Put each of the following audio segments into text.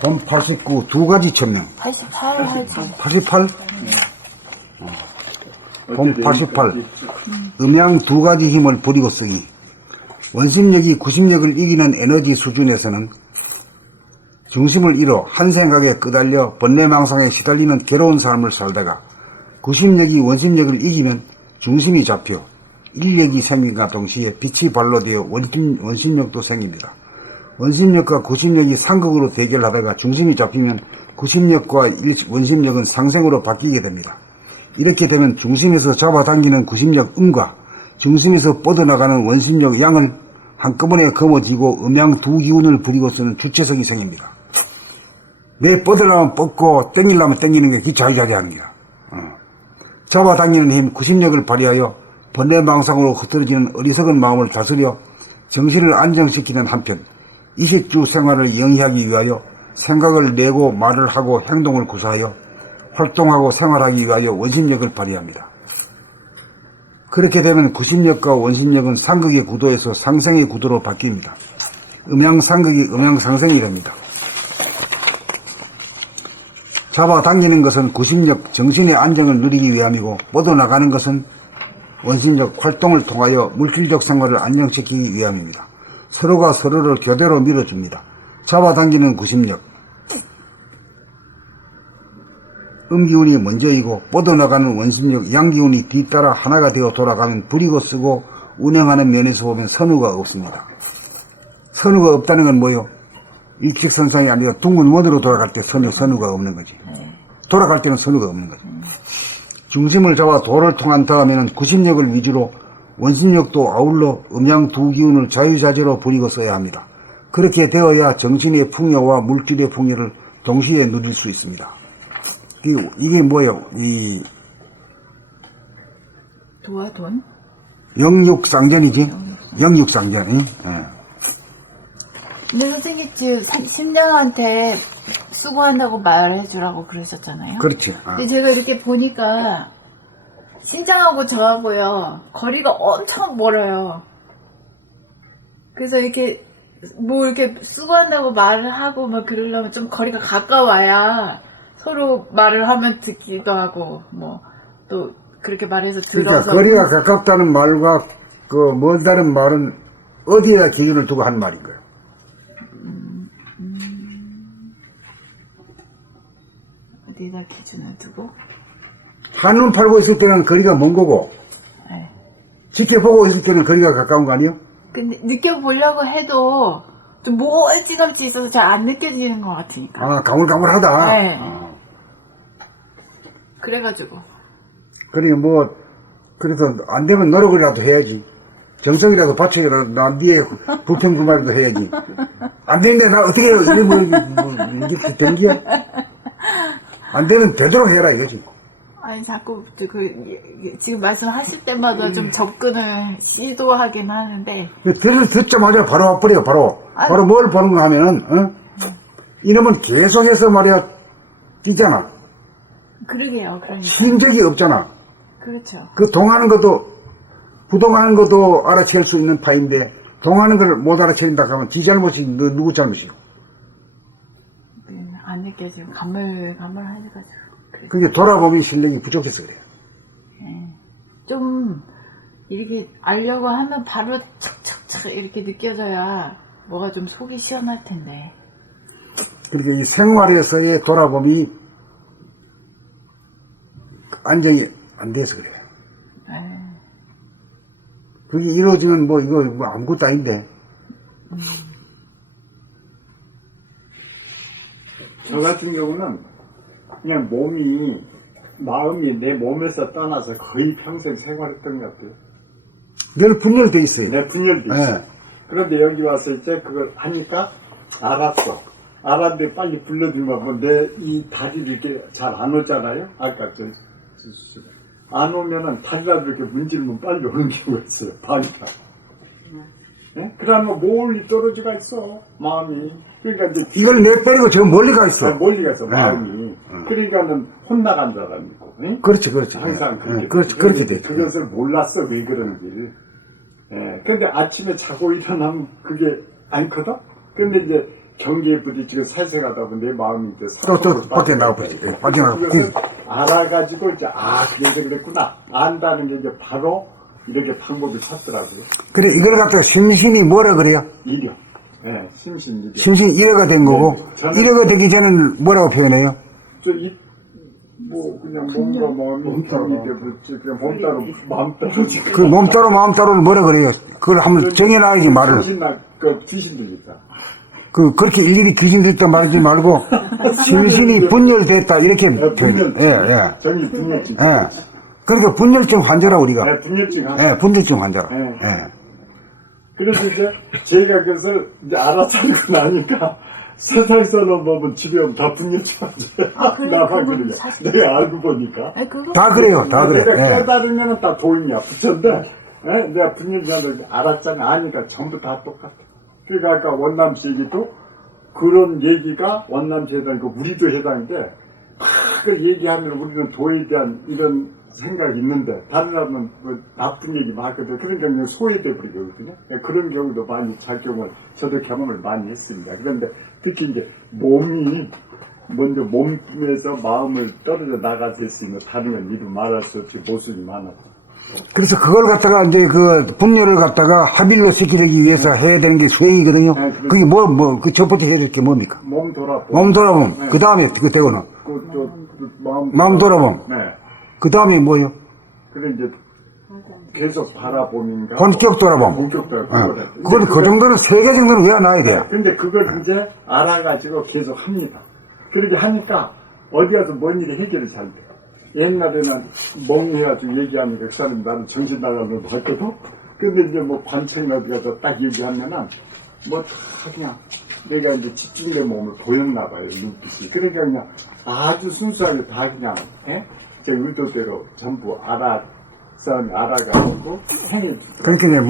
돈 89, 두 가지 천명. 88 하지. 88? 돈 88. 음양 두 가지 힘을 부리고 쓰기. 원심력이 구심력을 이기는 에너지 수준에서는 중심을 잃어 한 생각에 끄달려 번뇌망상에 시달리는 괴로운 삶을 살다가 구심력이 원심력을 이기면 중심이 잡혀 인력이 생긴과 동시에 빛이 발로되어 원심력도 생깁니다. 원심력과 구심력이 상극으로 대결하다가 중심이 잡히면 구심력과 원심력은 상생으로 바뀌게 됩니다. 이렇게 되면 중심에서 잡아당기는 구심력 음과 중심에서 뻗어나가는 원심력 양을 한꺼번에 거머쥐고 음양 두 기운을 부리고 쓰는 주체성이 생깁니다. 내 뻗으려면 뻗고 땡기려면 땡기는 게 자유자재하는 거야. 잡아당기는 힘 구심력을 발휘하여 번뇌망상으로 흩어지는 어리석은 마음을 다스려 정신을 안정시키는 한편 이식주 생활을 영위하기 위하여 생각을 내고 말을 하고 행동을 구사하여 활동하고 생활하기 위하여 원심력을 발휘합니다. 그렇게 되면 구심력과 원심력은 상극의 구도에서 상생의 구도로 바뀝니다. 음양상극이 음양상생이 됩니다. 잡아당기는 것은 구심력, 정신의 안정을 누리기 위함이고 뻗어나가는 것은 원심력 활동을 통하여 물질적 생활을 안정시키기 위함입니다. 서로가 서로를 교대로 밀어줍니다. 잡아당기는 구심력, 음기운이 먼저이고 뻗어나가는 원심력, 양기운이 뒤따라 하나가 되어 돌아가면 부리고 쓰고 운행하는 면에서 보면 선우가 없습니다. 선우가 없다는 건 뭐요? 일직선상이 아니라 둥근 원으로 돌아갈 때 선우가 없는 거지. 돌아갈 때는 선우가 없는 거지. 중심을 잡아 도를 통한 다음에는 구심력을 위주로 원심력도 아울러 음양 두 기운을 자유자재로 부리고 써야 합니다. 그렇게 되어야 정신의 풍요와 물질의 풍요를 동시에 누릴 수 있습니다. 이게 뭐예요? 이 도와 돈? 영육상전이지? 영육상전. 응? 근데 선생님 심장한테 수고한다고 말해주라고 그러셨잖아요. 그렇지. 근데 제가 이렇게 보니까 심장하고 저하고요 거리가 엄청 멀어요. 그래서 이렇게 뭐 이렇게 수고한다고 말을 하고 막 그러려면 좀 거리가 가까워야 서로 말을 하면 듣기도 하고 뭐 또 그렇게 말해서 들어서. 그러니까 거리가 가깝다는 말과 그 멀다는 말은 어디에다 기준을 두고 한 말인 거예요? 어디에다 기준을 두고? 한눈 팔고 있을 때는 거리가 먼 거고, 네. 지켜보고 있을 때는 거리가 가까운 거 아니에요? 근데 느껴보려고 해도 좀 멀찌감치 있어서 잘 안 느껴지는 것 같으니까. 아, 가물가물하다. 네. 그래가지고. 그러니까 뭐, 그래서 안 되면 노력이라도 해야지. 정성이라도 바쳐라도 나 니에 불평불만이라도 해야지. 안 되는데 나 어떻게 해요? 이게 된 게야? 안 되면 되도록 해라 이거지. 아니 자꾸 지금 말씀하실 때마다 좀 접근을 시도하긴 하는데. 듣자마자 바로 와버려요. 바로 뭘 보는가 하면은 이놈은 계속해서 말이야 뛰잖아. 그러게요. 그러니까. 실적이 없잖아. 그렇죠. 그 동하는 것도 부동하는 것도 알아챌 수 있는 파인데 동하는 걸 못 알아채린다 하면 지 잘못이 누구 잘못이고? 안 느껴지고 가물가물해가지고. 그게 돌아보면 실력이 부족해서 그래요. 네. 좀 이렇게 알려고 하면 바로 척척척 이렇게 느껴져야 뭐가 좀 속이 시원할 텐데. 그러니까 이 생활에서의 돌아봄이 안정이 안 돼서 그래요. 네. 그게 이루어지면 뭐 이거 뭐 아무것도 아닌데. 저 같은 경우는 그냥 마음이 내 몸에서 떠나서 거의 평생 생활했던 것 같아요. 늘 분열돼 있어요. 내 분열돼 있어. 네. 그런데 여기 와서 이제 그걸 하니까 알았어. 알았는데 빨리 불러주면 뭐 내 이 다리를 이렇게 잘 안 오잖아요. 아까 안 오면은 다리라도 이렇게 문지르면 빨리 오는 경우가 있어요. 발이다. 네? 그러면 멀리 떨어지가 있어 마음이. 그러니까 이제 이걸 내빼리고 저 멀리 가 있어. 멀리 가서 마음이. 그러니까는 혼나간 줄 알았고. 응? 그렇지. 항상 그렇게. 그렇게 돼. 그것을 몰랐어 왜 그런지. 예. 근데 아침에 자고 일어나면 그게 않거든. 근데 이제 경계에 부딪히고 살생하다 보면 내 마음이 이제 또 밖에 나와버리지. 예, 빠져나가고. 그것을 알아가지고 이제 그래서 그랬구나 안다는 게 이제 바로 이렇게 방법을 찾더라고요. 그래, 이걸 갖다가 심신이 뭐라 그래요? 이력, 예, 심신이력. 심신이 일어가 된 거고, 네, 저는- 일어가 되기 전에는 뭐라고 표현해요? 그냥 몸과 마음이 병이 되버렸지. 그냥 몸 따로 마음 따로지. 그 몸 따로 마음 따로는 뭐라 그래요? 그걸 한번 정해놔야지 말을. 귀신들이다. 그렇게 일일이 귀신 들다 말지 말고, 심신이 분열됐다, 이렇게 표현. 예, 예. 정이 분열증. 예. 그러니까 분열증 환자라, 우리가. 네, 분열증 하나. 예, 분열증 환자라. 네. 예. 그래서 이제 제가 그것을 이제 알아차리고 나니까 세상에서는 보면 집에 오면 다 분열증 환자야. 그래, 나만 그건 그러냐. 사실- 내가 알고 보니까. 아니, 그거 다 그래요, 다 그래. 내가 예. 깨달으면 다 도인이야. 부처인데, 내가 분열증 환자 알았잖아. 아니까 전부 다 똑같아. 그러니까 아까 원남씨 얘기도 그런 얘기가 원남씨 해당이고 우리도 해당인데 그 얘기하면 우리는 도에 대한 이런 생각이 있는데 다른 사람은 뭐 나쁜 얘기 많거든요. 그런 경우는 소외돼 버리거든요. 그런 경우도 많이 작용을 저도 경험을 많이 했습니다. 그런데 특히 이제 몸이 먼저 몸에서 마음을 떨어져 나가서 있으면 다른 건 이루 말할 수 없이 모순이 많았죠. 그래서 그걸 갖다가 이제 그 분열을 갖다가 합일로 시키기 위해서 해야 되는 게 수행이거든요. 네, 그렇죠. 그게 그 첫 번째 해야 될 게 뭡니까? 몸 돌아보. 몸 돌아봄. 네. 그 다음에 그 되고는. 마음 돌아봄. 네. 그 다음에 뭐요? 그래 이제 계속 바라봄인가. 본격 돌아봄. 본격 돌아봄. 그건 그 정도는 3개 정도는 외워놔야 돼요. 근데 그걸 이제 알아가지고 계속 합니다. 그렇게 하니까 어디 가서 뭔 일이 해결이 잘 돼. 옛날에는 멍해가지고 얘기하는 그 사람이 나는 정신 나가는 거 봤거든? 근데 이제 뭐 관청이나 어디 가서 딱 얘기하면은 뭐 다 그냥 내가 이제 집중된 몸을 보였나 봐요, 눈빛이. 그러니까 그냥 아주 순수하게 다 그냥, 제 의도대로 전부 사람이 알아가지고 행해주고. 그러니까 이제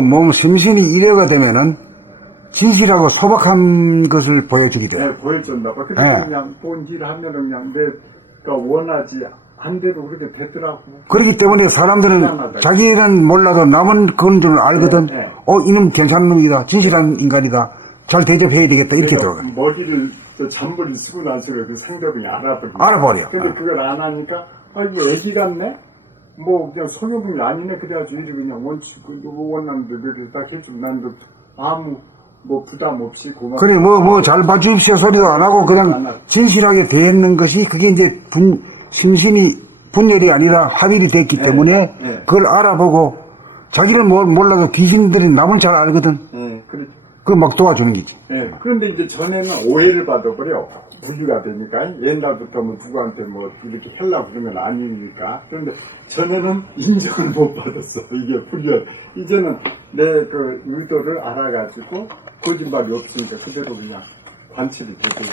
몸 심신이 일해가 되면은 진실하고 소박한 것을 보여주게 돼요. 네, 보여줬나 봐. 근데 네. 그냥 본질 하면은 그냥 내가 원하지 한 대로 그렇게 되더라고. 그렇기 때문에 사람들은 희한하다. 자기는 몰라도 남은 그런 줄 알거든. 네, 네. 이놈 괜찮은 놈이다. 진실한 인간이다. 잘 대접해야 되겠다. 이렇게 내가 들어가. 머리를 잔머리 쓰고 나서 그 상대방이 알아버려. 알아버려. 근데 그걸 안 하니까 이거 애기 같네. 뭐 그냥 소녀분이 아니네. 그래가지고 이리 그냥 원하는데 내가 딱 해주고 난도 아무 뭐 부담 없이 고맙다. 그래, 잘 봐주십시오 소리도 안 하고 그냥 진실하게 대했는 것이 그게 이제 심신이 분열이 아니라 합일이 됐기 때문에 네. 그걸 알아보고 자기는 몰라도 귀신들이 남은 잘 알거든. 네, 그렇죠. 그거 막 도와주는 거지. 네, 그런데 이제 전에는 오해를 받아버려. 분류가 되니까. 옛날부터 뭐 누구한테 뭐 이렇게 하려고 그러면 아니니까. 그런데 전에는 인정을 못 받았어. 이게 분류. 이제는 내 그 의도를 알아가지고 거짓말이 없으니까 그대로 그냥 관찰이 되고.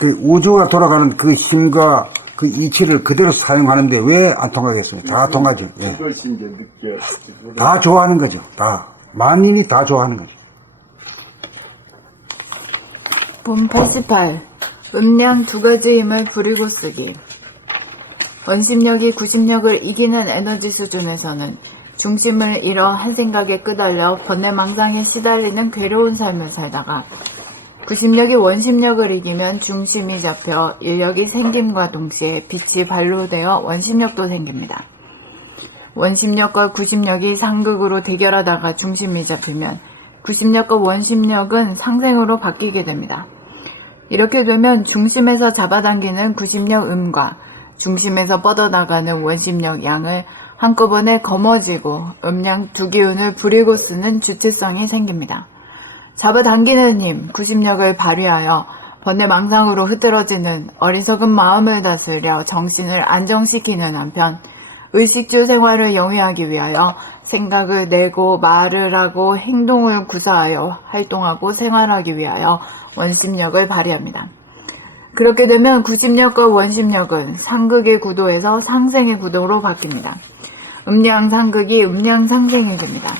그 우주가 돌아가는 그 힘과 그 이치를 그대로 사용하는데 왜 안 통하겠어요? 다 통하죠. 예. 그것이 이제 느껴지고. 다 좋아하는 거죠. 다. 만인이 다 좋아하는 거죠. 본 88. 음량 2가지 힘을 부리고 쓰기. 원심력이 구심력을 이기는 에너지 수준에서는 중심을 잃어 한 생각에 끄달려 번뇌망상에 시달리는 괴로운 삶을 살다가 구심력이 원심력을 이기면 중심이 잡혀 인력이 생김과 동시에 빛이 발로되어 원심력도 생깁니다. 원심력과 구심력이 상극으로 대결하다가 중심이 잡히면 구심력과 원심력은 상생으로 바뀌게 됩니다. 이렇게 되면 중심에서 잡아당기는 구심력 음과 중심에서 뻗어나가는 원심력 양을 한꺼번에 거머쥐고 음량 2기운을 부리고 쓰는 주체성이 생깁니다. 잡아당기는 힘, 구심력을 발휘하여 번뇌망상으로 흐트러지는 어리석은 마음을 다스려 정신을 안정시키는 한편 의식주 생활을 영위하기 위하여 생각을 내고 말을 하고 행동을 구사하여 활동하고 생활하기 위하여 원심력을 발휘합니다. 그렇게 되면 구심력과 원심력은 상극의 구도에서 상생의 구도로 바뀝니다. 음량상극이 음량상생이 됩니다.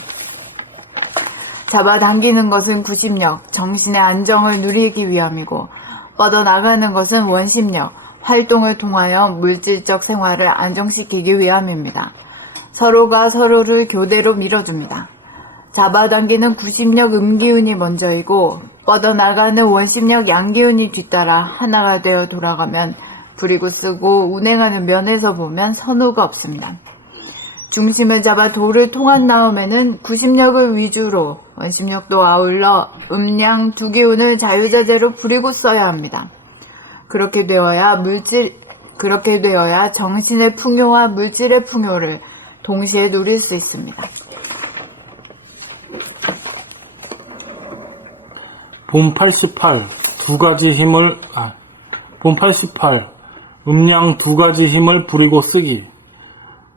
잡아당기는 것은 구심력, 정신의 안정을 누리기 위함이고 뻗어나가는 것은 원심력, 활동을 통하여 물질적 생활을 안정시키기 위함입니다. 서로가 서로를 교대로 밀어줍니다. 잡아당기는 구심력 음기운이 먼저이고 뻗어나가는 원심력 양기운이 뒤따라 하나가 되어 돌아가면 부리고 쓰고 운행하는 면에서 보면 선후가 없습니다. 중심을 잡아 도를 통한 다음에는 구심력을 위주로 원심력도 아울러 음양 두 기운을 자유자재로 부리고 써야 합니다. 그렇게 되어야 정신의 풍요와 물질의 풍요를 동시에 누릴 수 있습니다. 본 88 음양 두 가지 힘을 부리고 쓰기.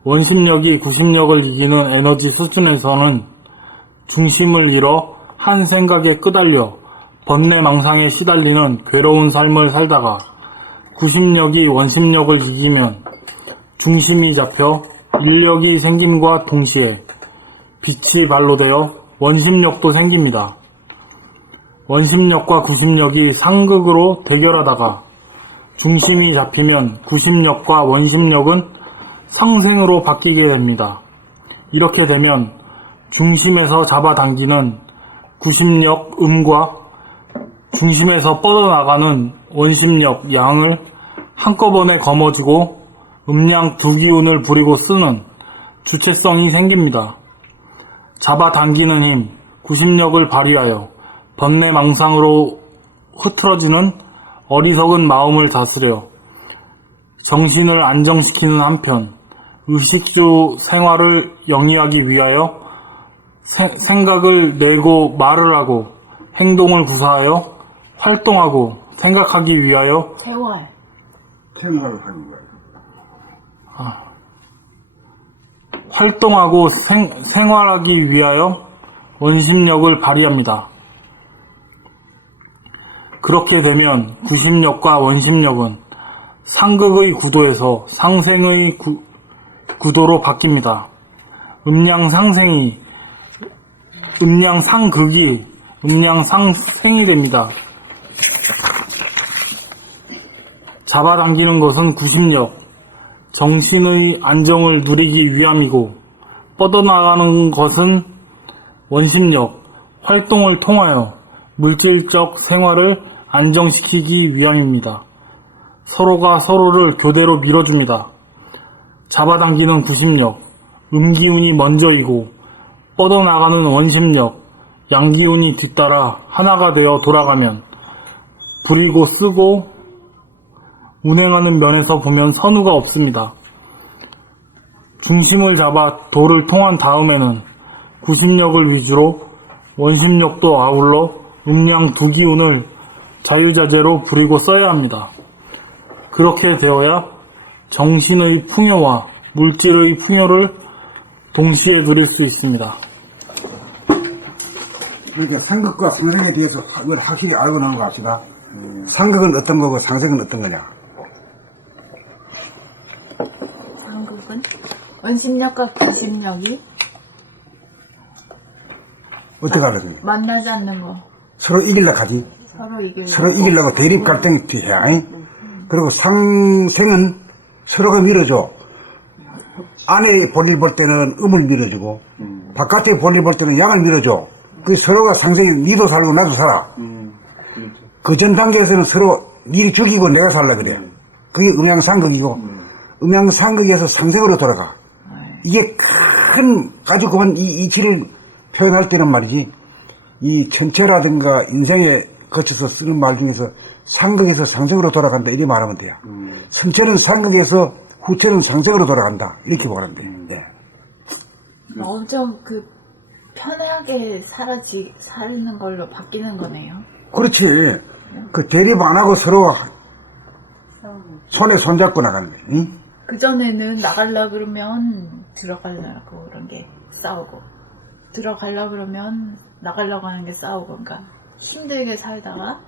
원심력이 구심력을 이기는 에너지 수준에서는 중심을 잃어 한 생각에 끄달려 번뇌망상에 시달리는 괴로운 삶을 살다가 구심력이 원심력을 이기면 중심이 잡혀 인력이 생김과 동시에 빛이 발로 되어 원심력도 생깁니다. 원심력과 구심력이 상극으로 대결하다가 중심이 잡히면 구심력과 원심력은 상생으로 바뀌게 됩니다. 이렇게 되면 중심에서 잡아당기는 구심력 음과 중심에서 뻗어나가는 원심력 양을 한꺼번에 거머쥐고 음양 두 기운을 부리고 쓰는 주체성이 생깁니다. 잡아당기는 힘, 구심력을 발휘하여 번뇌망상으로 흐트러지는 어리석은 마음을 다스려 정신을 안정시키는 한편 의식주 생활을 영위하기 위하여 생각을 내고 말을 하고 행동을 구사하여 활동하고 생각하기 위하여 재활. 생활을 하는 거예요. 활동하고 생활하기 위하여 원심력을 발휘합니다. 그렇게 되면 구심력과 원심력은 상극의 구도에서 상생의 구도로 바뀝니다. 음양상극이 음양상생이 됩니다. 잡아당기는 것은 구심력, 정신의 안정을 누리기 위함이고 뻗어나가는 것은 원심력, 활동을 통하여 물질적 생활을 안정시키기 위함입니다. 서로가 서로를 교대로 밀어줍니다. 잡아당기는 구심력, 음기운이 먼저이고 뻗어나가는 원심력, 양기운이 뒤따라 하나가 되어 돌아가면 부리고 쓰고 운행하는 면에서 보면 선후가 없습니다. 중심을 잡아 도를 통한 다음에는 구심력을 위주로 원심력도 아울러 음양 두 기운을 자유자재로 부리고 써야 합니다. 그렇게 되어야 정신의 풍요와 물질의 풍요를 동시에 누릴 수 있습니다. 그러니까 상극과 상생에 대해서 이걸 확실히 알고 나온 거 합시다. 상극은 어떤 거고 상생은 어떤 거냐. 상극은 원심력과 구심력이 어떻게 알아요? 만나지 않는 거. 서로 이기려고 하지. 서로 이기려고 대립 갈등이 피해. 그리고 상생은 서로가 밀어줘. 안에 볼일 볼 때는 음을 밀어주고 바깥에 볼일 볼 때는 양을 밀어줘. 그 서로가 상생이 니도 살고 나도 살아. 그 전 단계에서는 서로 니를 죽이고 내가 살라 그래. 그게 음양상극이고 음양상극에서 상생으로 돌아가. 이게 큰 가지고 한 이 이치를 표현할 때는 말이지, 이 천체라든가 인생에 거쳐서 쓰는 말 중에서 상극에서 상생으로 돌아간다 이렇게 말하면 돼요. 선체는 상극에서 후체는 상생으로 돌아간다 이렇게 말하면 돼요. 네. 엄청 편하게 사는 걸로 바뀌는 거네요. 그렇지. 그 대립 안 하고 서로 손에 손잡고 나가는 거예요. 응? 그전에는 나가려고 그러면 들어가려고 그런 게 싸우고, 들어가려고 그러면 나가려고 하는 게 싸우고, 그러니까 힘들게 살다가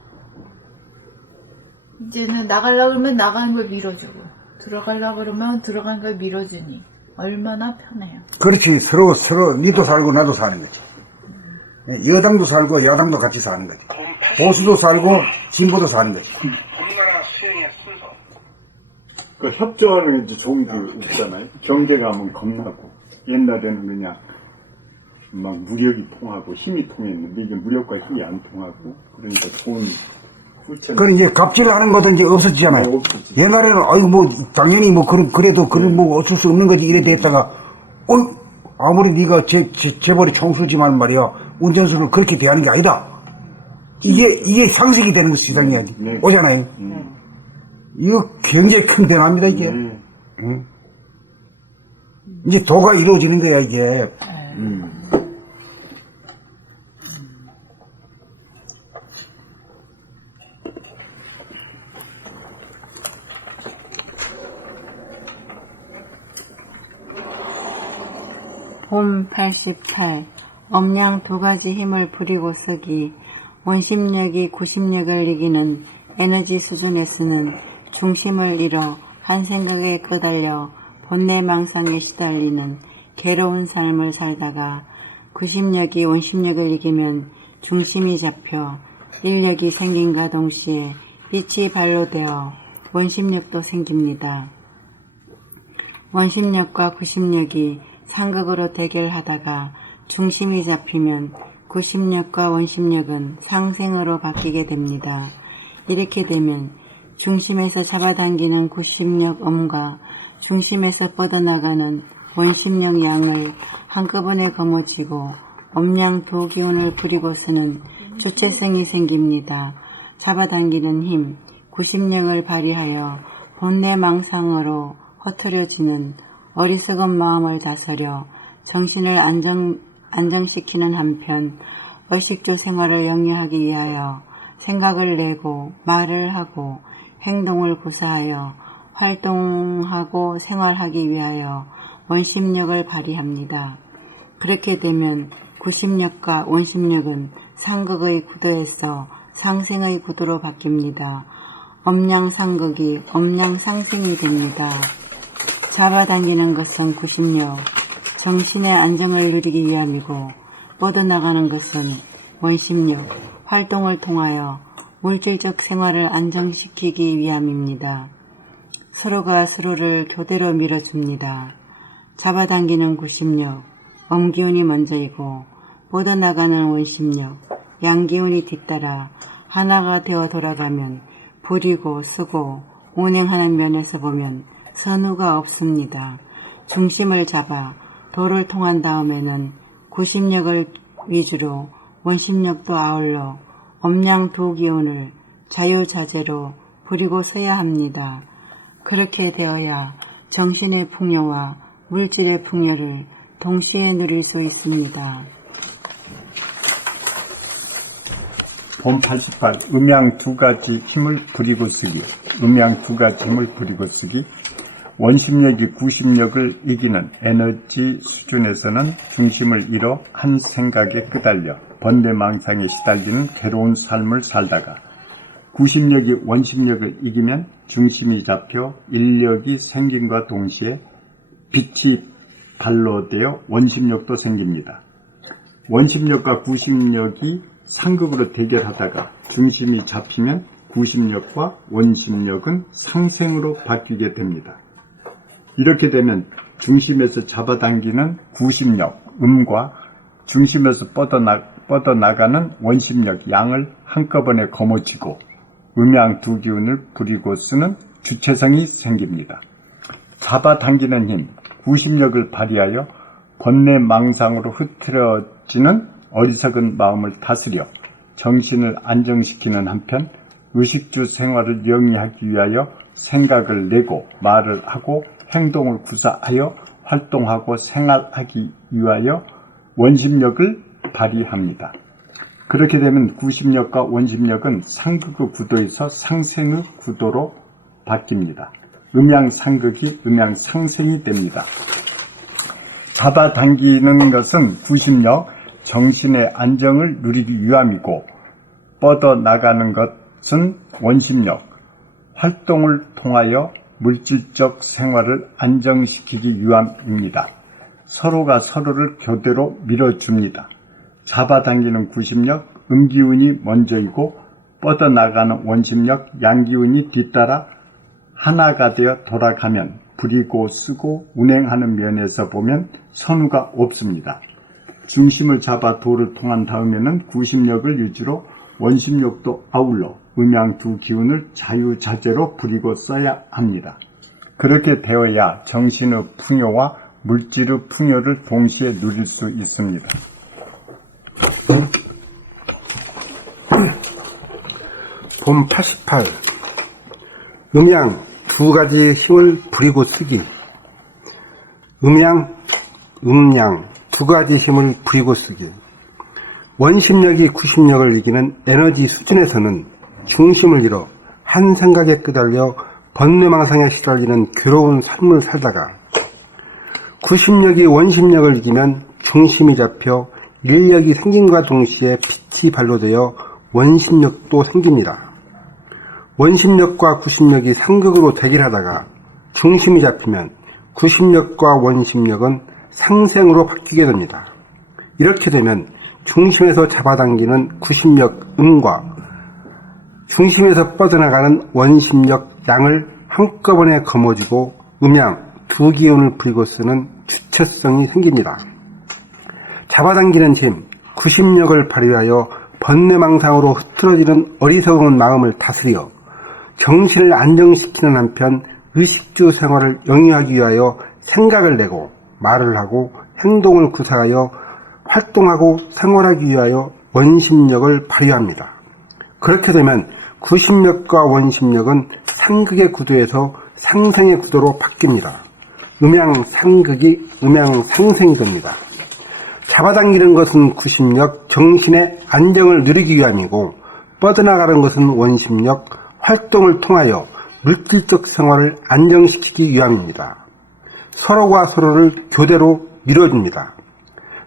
이제는 나가려고 그러면 나가는 걸 밀어주고, 들어가려고 그러면 들어가는 걸 밀어주니 얼마나 편해요. 그렇지. 서로 니도 살고 나도 사는 거지. 여당도 살고 야당도 같이 사는 거지. 보수도 살고 진보도 사는 거지. 그 협조하는 게 이제 좋은 게 있잖아요. 경제가 하면 겁나고 옛날에는 그냥 막 무력이 통하고 힘이 통했는데 이제 무력과 힘이 안 통하고 그러니까 좋은 후천. 그런 이제 갑질하는 것도 이제 없어지잖아요. 없어지죠. 옛날에는 아이고 뭐 당연히 뭐 그래도 그런 뭐 어쩔 수 없는 거지 이래 됐다가 아무리 네가 재벌이 총수지만 말이야 운전수를 그렇게 대하는 게 아니다. 이게 상식이 되는 거 세상이야. 네. 오잖아요. 이거 굉장히 큰 변화입니다 이게. 네. 응? 이제 도가 이루어지는 거야 이게. 봄 88. 엄양 두 가지 힘을 부리고 쓰기. 원심력이 구심력을 이기는 에너지 수준에서는 중심을 잃어 한 생각에 끄달려 본내망상에 시달리는 괴로운 삶을 살다가 구심력이 원심력을 이기면 중심이 잡혀 인력이 생긴과 동시에 빛이 발로 되어 원심력도 생깁니다. 원심력과 구심력이 상극으로 대결하다가 중심이 잡히면 구심력과 원심력은 상생으로 바뀌게 됩니다. 이렇게 되면 중심에서 잡아당기는 구심력 엄과 중심에서 뻗어나가는 원심력 양을 한꺼번에 거머쥐고 엄양 두 기운을 부리고 쓰는 주체성이 생깁니다. 잡아당기는 힘, 구심력을 발휘하여 본내망상으로 허투려지는 어리석은 마음을 다스려 정신을 안정시키는 한편 의식주 생활을 영위하기 위하여 생각을 내고 말을 하고 행동을 구사하여 활동하고 생활하기 위하여 원심력을 발휘합니다. 그렇게 되면 구심력과 원심력은 상극의 구도에서 상생의 구도로 바뀝니다. 엄양상극이 엄양상생이 됩니다. 잡아당기는 것은 구심력, 정신의 안정을 누리기 위함이고 뻗어나가는 것은 원심력, 활동을 통하여 물질적 생활을 안정시키기 위함입니다. 서로가 서로를 교대로 밀어줍니다. 잡아당기는 구심력, 엄기운이 먼저이고 뻗어나가는 원심력, 양기운이 뒤따라 하나가 되어 돌아가면 부리고 쓰고 운행하는 면에서 보면 선후가 없습니다. 중심을 잡아 도를 통한 다음에는 구심력을 위주로 원심력도 아울러 엄양 두 기운을 자유자재로 부리고 서야 합니다. 그렇게 되어야 정신의 풍요와 물질의 풍요를 동시에 누릴 수 있습니다. 봄 88. 음양 두 가지 힘을 부리고 쓰기. 음양 두 가지 힘을 부리고 쓰기. 원심력이 구심력을 이기는 에너지 수준에서는 중심을 잃어 한 생각에 끄달려 번뇌망상에 시달리는 괴로운 삶을 살다가 구심력이 원심력을 이기면 중심이 잡혀 인력이 생김과 동시에 빛이 발로 되어 원심력도 생깁니다. 원심력과 구심력이 상극으로 대결하다가 중심이 잡히면 구심력과 원심력은 상생으로 바뀌게 됩니다. 이렇게 되면 중심에서 잡아당기는 구심력, 음과 중심에서 뻗어나가는 원심력, 양을 한꺼번에 거머쥐고 음양 두 기운을 부리고 쓰는 주체성이 생깁니다. 잡아당기는 힘, 구심력을 발휘하여 번뇌망상으로 흐트러지는 어리석은 마음을 다스려 정신을 안정시키는 한편 의식주 생활을 영위하기 위하여 생각을 내고 말을 하고 행동을 구사하여 활동하고 생활하기 위하여 원심력을 발휘합니다. 그렇게 되면 구심력과 원심력은 상극의 구도에서 상생의 구도로 바뀝니다. 음양상극이 음양상생이 됩니다. 잡아당기는 것은 구심력, 정신의 안정을 누리기 위함이고 뻗어나가는 것은 원심력, 활동을 통하여 물질적 생활을 안정시키기 위함입니다. 서로가 서로를 교대로 밀어줍니다. 잡아당기는 구심력, 음기운이 먼저이고 뻗어나가는 원심력, 양기운이 뒤따라 하나가 되어 돌아가면 부리고 쓰고 운행하는 면에서 보면 선우가 없습니다. 중심을 잡아 도를 통한 다음에는 구심력을 유지로 원심력도 아울러 음양 두 기운을 자유자재로 부리고 써야 합니다. 그렇게 되어야 정신의 풍요와 물질의 풍요를 동시에 누릴 수 있습니다. 봄 88. 음양 두 가지의 힘을 부리고 쓰기. 음양 두 가지 힘을 부리고 쓰기. 원심력이 구심력을 이기는 에너지 수준에서는 중심을 잃어 한 생각에 끄달려 번뇌망상에 시달리는 괴로운 삶을 살다가 구심력이 원심력을 이기면 중심이 잡혀 인력이 생김과 동시에 빛이 발로되어 원심력도 생깁니다. 원심력과 구심력이 상극으로 대결하다가 중심이 잡히면 구심력과 원심력은 상생으로 바뀌게 됩니다. 이렇게 되면 중심에서 잡아당기는 구심력 음과 중심에서 뻗어나가는 원심력 양을 한꺼번에 거머쥐고 음양 두 기운을 부리고 쓰는 주체성이 생깁니다. 잡아당기는 힘, 구심력을 발휘하여 번뇌망상으로 흐트러지는 어리석은 마음을 다스려 정신을 안정시키는 한편 의식주 생활을 영위하기 위하여 생각을 내고 말을 하고 행동을 구사하여 활동하고 생활하기 위하여 원심력을 발휘합니다. 그렇게 되면 구심력과 원심력은 상극의 구도에서 상생의 구도로 바뀝니다. 음양상극이 음양상생이 됩니다. 잡아당기는 것은 구심력, 정신의 안정을 누리기 위함이고 뻗어나가는 것은 원심력, 활동을 통하여 물질적 생활을 안정시키기 위함입니다. 서로가 서로를 교대로 밀어줍니다.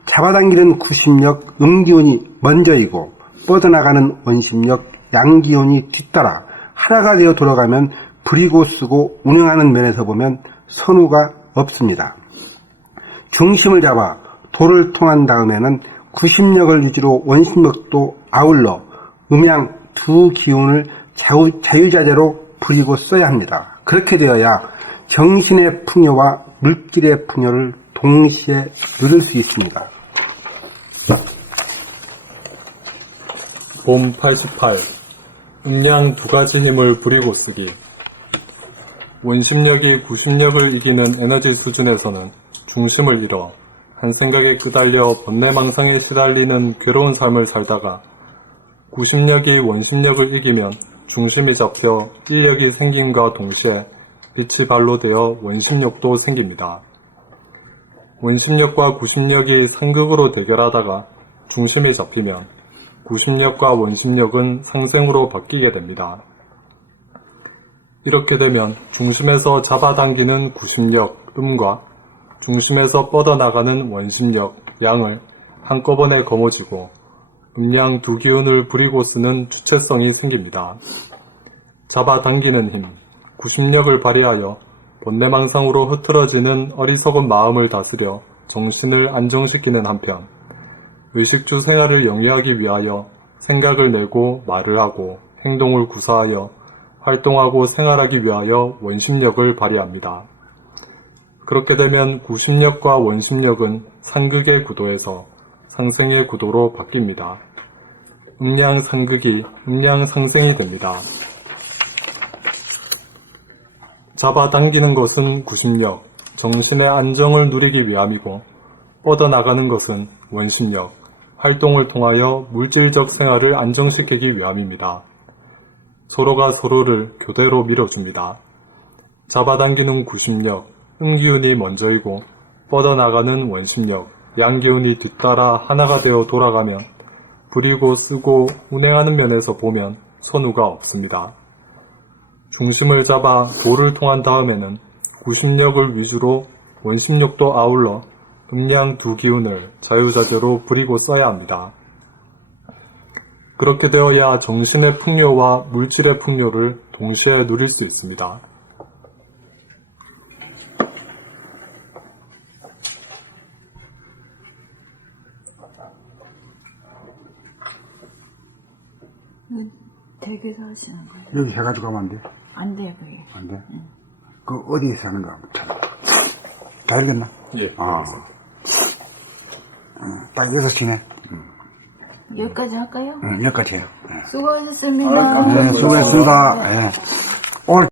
잡아당기는 구심력, 음기운이 먼저이고 뻗어나가는 원심력, 양기운이 뒤따라 하나가 되어 돌아가면 부리고 쓰고 운영하는 면에서 보면 선우가 없습니다. 중심을 잡아 도를 통한 다음에는 구심력을 유지로 원심력도 아울러 음양 두 기운을 자유자재로 부리고 써야 합니다. 그렇게 되어야 정신의 풍요와 물질의 풍요를 동시에 누릴 수 있습니다. 봄 88. 음양 두 가지 힘을 부리고 쓰기. 원심력이 구심력을 이기는 에너지 수준에서는 중심을 잃어 한 생각에 끄달려 번뇌망상에 시달리는 괴로운 삶을 살다가 구심력이 원심력을 이기면 중심이 잡혀 인력이 생김과 동시에 빛이 발로되어 원심력도 생깁니다. 원심력과 구심력이 상극으로 대결하다가 중심이 잡히면 구심력과 원심력은 상생으로 바뀌게 됩니다. 이렇게 되면 중심에서 잡아당기는 구심력 음과 중심에서 뻗어나가는 원심력 양을 한꺼번에 거머쥐고 음양 두 기운을 부리고 쓰는 주체성이 생깁니다. 잡아당기는 힘, 구심력을 발휘하여 번뇌망상으로 흐트러지는 어리석은 마음을 다스려 정신을 안정시키는 한편 의식주 생활을 영위하기 위하여 생각을 내고 말을 하고 행동을 구사하여 활동하고 생활하기 위하여 원심력을 발휘합니다. 그렇게 되면 구심력과 원심력은 상극의 구도에서 상생의 구도로 바뀝니다. 음양상극이 음양상생이 됩니다. 잡아당기는 것은 구심력, 정신의 안정을 누리기 위함이고 뻗어나가는 것은 원심력, 활동을 통하여 물질적 생활을 안정시키기 위함입니다. 서로가 서로를 교대로 밀어줍니다. 잡아당기는 구심력, 음기운이 먼저이고 뻗어나가는 원심력, 양기운이 뒤따라 하나가 되어 돌아가면 부리고 쓰고 운행하는 면에서 보면 선우가 없습니다. 중심을 잡아 도를 통한 다음에는 구심력을 위주로 원심력도 아울러 음양 두 기운을 자유자재로 부리고 써야 합니다. 그렇게 되어야 정신의 풍요와 물질의 풍요를 동시에 누릴 수 있습니다. 댁에서 하시는 거예요? 여기 해가지고 가면 안 돼? 안 돼요, 그게. 안 돼? 그 어디에 사는가 한번 찾아. 다 읽었나? 예. 아. 딱 6시네. 여기까지 할까요? 여기까지 해요. 수고하셨습니다. 아, 감사합니다. 네, 수고했습니다. 예.